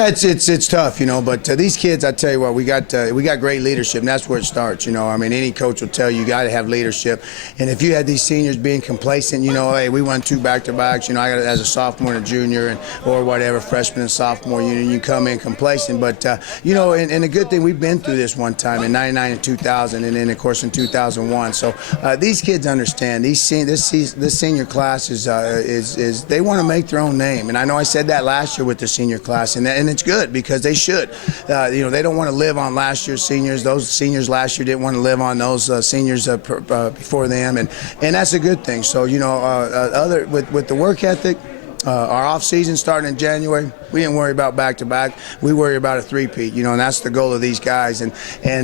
Yeah, it's tough, but these kids, I tell you what, we got great leadership, and that's where it starts. I mean, any coach will tell you got to have leadership, and if you had these seniors being complacent, hey, we won 2 back-to-backs, I got it as a sophomore and a junior, or whatever, freshman and sophomore, you come in complacent, but and the good thing, we've been through this one time in '99 and 2000, and then of course in 2001. So these kids understand. This senior class is they want to make their own name, and I know I said that last year with the senior class, and it's good because they should. They don't want to live on last year's seniors. Those seniors last year didn't want to live on those seniors before them, and that's a good thing. So with the work ethic. Our off season starting in January, we didn't worry about back-to-back. We worry about a three-peat, and that's the goal of these guys. And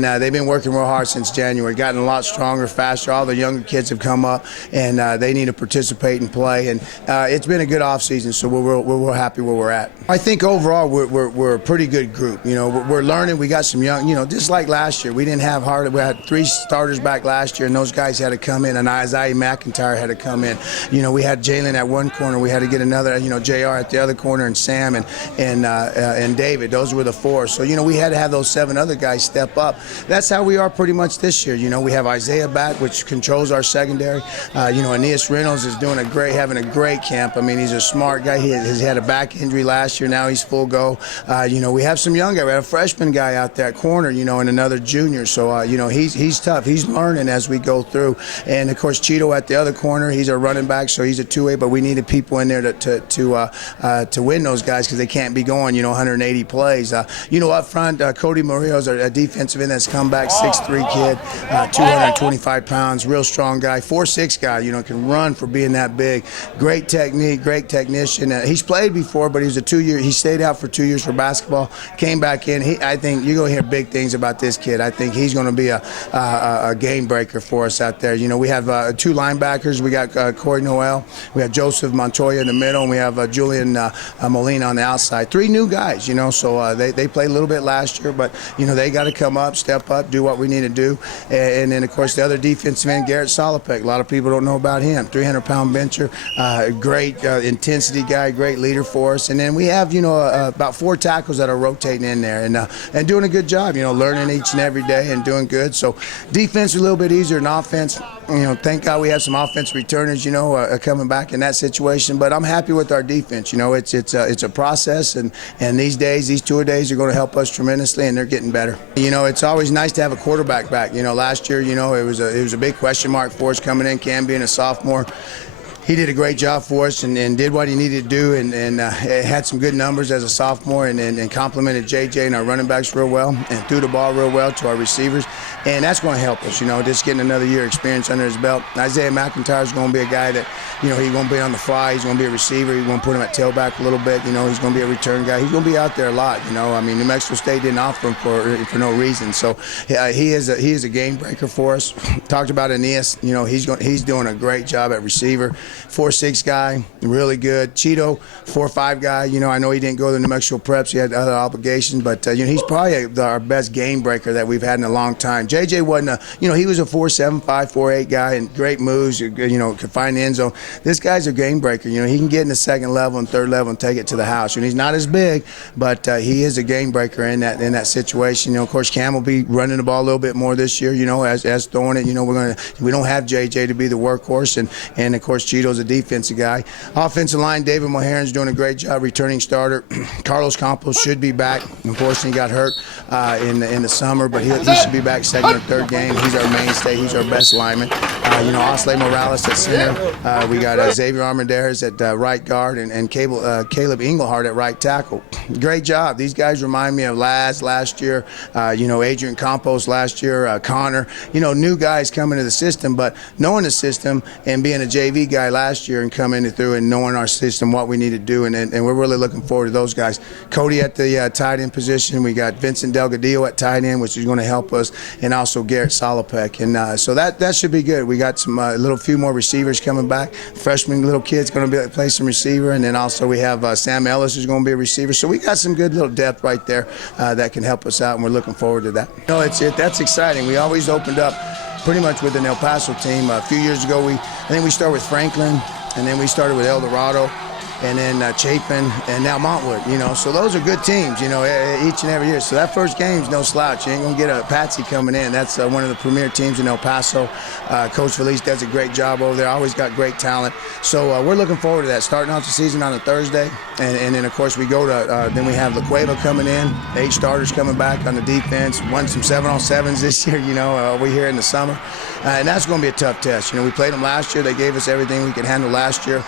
they've been working real hard since January, gotten a lot stronger, faster. All the younger kids have come up, and they need to participate and play. And it's been a good off season, so we're real happy where we're at. I think overall we're a pretty good group. We're learning. We got some young, just like last year. We didn't have hard. We had 3 starters back last year, and those guys had to come in, and Isaiah McIntyre had to come in. We had Jalen at one corner. We had to get another. JR at the other corner, and Sam and David. Those were the 4. So we had to have those 7 other guys step up. That's how we are pretty much this year. We have Isaiah back, which controls our secondary. Aeneas Reynolds is having a great camp. I mean, he's a smart guy. He had a back injury last year. Now he's full go. We have some young guys. We have a freshman guy out there at corner. And another junior. So he's tough. He's learning as we go through. And of course, Cheeto at the other corner. He's a running back, so he's a 2A. But we needed people in there to win those guys because they can't be going 180 plays. Up front, Cody Murillo's a defensive end that's come back, 6'3" kid, 225 pounds, real strong guy, 4'6" guy. Can run for being that big. Great technique, great technician. He's played before, but he was a 2-year. He stayed out for 2 years for basketball. Came back in. I think you're gonna hear big things about this kid. I think he's gonna be a game breaker for us out there. We have 2 linebackers. We got Corey Noel. We have Joseph Montoya in the middle, and we have Julian Molina on the outside. 3 new guys, so they played a little bit last year, but they got to come up, step up, do what we need to do. And then of course the other defensive end, Garrett Solopek. A lot of people don't know about him. 300-pound bencher, great intensity guy, great leader for us. And then we have about 4 tackles that are rotating in there and doing a good job. Learning each and every day and doing good. So defense is a little bit easier than offense. Thank God we have some offensive returners, coming back in that situation. But I'm happy with our defense. It's a process, and these days, these 2 days are going to help us tremendously, and they're getting better. It's always nice to have a quarterback back. Last year, it was a big question mark for us coming in. Cam being a sophomore. He did a great job for us and did what he needed to do and had some good numbers as a sophomore and complimented JJ and our running backs real well and threw the ball real well to our receivers. And that's going to help us, just getting another year experience under his belt. Isaiah McIntyre is going to be a guy that, he's going to be on the fly. He's going to be a receiver. He's going to put him at tailback a little bit. He's going to be a return guy. He's going to be out there a lot, I mean, New Mexico State didn't offer him for no reason. So he is a game breaker for us. Talked about Aeneas. He's doing a great job at receiver. 4'6" guy, really good. Cheeto, 4'5" guy. I know he didn't go to the New Mexico Preps. He had other obligations, but he's probably our best game breaker that we've had in a long time. JJ wasn't he was a 4'7", 4'8" guy and great moves. Could find the end zone. This guy's a game breaker. He can get in the second level and third level and take it to the house. And he's not as big, but he is a game breaker in that situation. Of course, Cam will be running the ball a little bit more this year. As throwing it. We don't have JJ to be the workhorse, and of course Cheeto's a defensive guy. Offensive line, David Moharan's doing a great job, returning starter. Carlos Campos should be back. Unfortunately, he got hurt in the summer, but he should be back second or third game. He's our mainstay. He's our best lineman. Osley Morales at center. We got Xavier Armendariz at right guard and Caleb Englehart at right tackle. Great job. These guys remind me of last year. Adrian Campos last year. Connor. New guys coming to the system, but knowing the system and being a JV guy last year and coming through and knowing our system, what we need to do, and we're really looking forward to those guys. Cody at the tight end position. We got Vincent Delgadillo at tight end, which is going to help us, and also Garrett Solopek. And so that should be good. We got some few more receivers coming back. Freshman little kid's going to play some receiver, and then also we have Sam Ellis who's going to be a receiver. So we got some good little depth right there that can help us out, and we're looking forward to that. That's exciting. We always opened up pretty much with an El Paso team. A few years ago, I think we started with Franklin, and then we started with El Dorado. and then Chapin, and now Montwood. You know, so those are good teams. You know, each and every year. So that first game's no slouch. You ain't gonna get a patsy coming in. That's one of the premier teams in El Paso. Coach Felice does a great job over there. Always got great talent. So we're looking forward to that. Starting off the season on a Thursday, and then of course we go to then we have La Cueva coming in. 8 starters coming back on the defense. Won some 7-on-7s this year. You know, we're here in the summer, and that's going to be a tough test. You know, we played them last year. They gave us everything we could handle last year.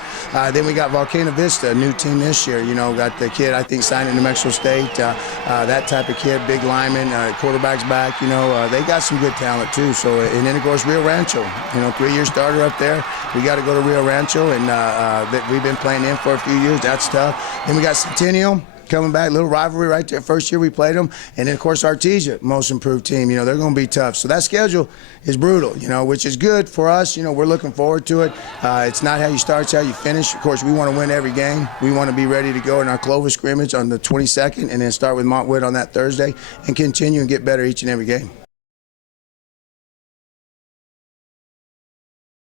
Then we got Volcano Vista, a new team this year. You know, got the kid I think signed in New Mexico State. That type of kid, big lineman, quarterback's back. You know, they got some good talent too. So and then of course Rio Rancho. You know, 3-year starter up there. We got to go to Rio Rancho, and we've been playing in for a few years. That's tough. Then we got Centennial coming back, little rivalry right there. First year we played them, and then of course Artesia, most improved team. You know, they're going to be tough. So that schedule is brutal. You know, which is good for us. You know, we're looking forward to it. It's not how you start, it's how you finish. Of course, we want to win every game. We want to be ready to go in our Clover scrimmage on the 22nd, and then start with Montwood on that Thursday, and continue and get better each and every game.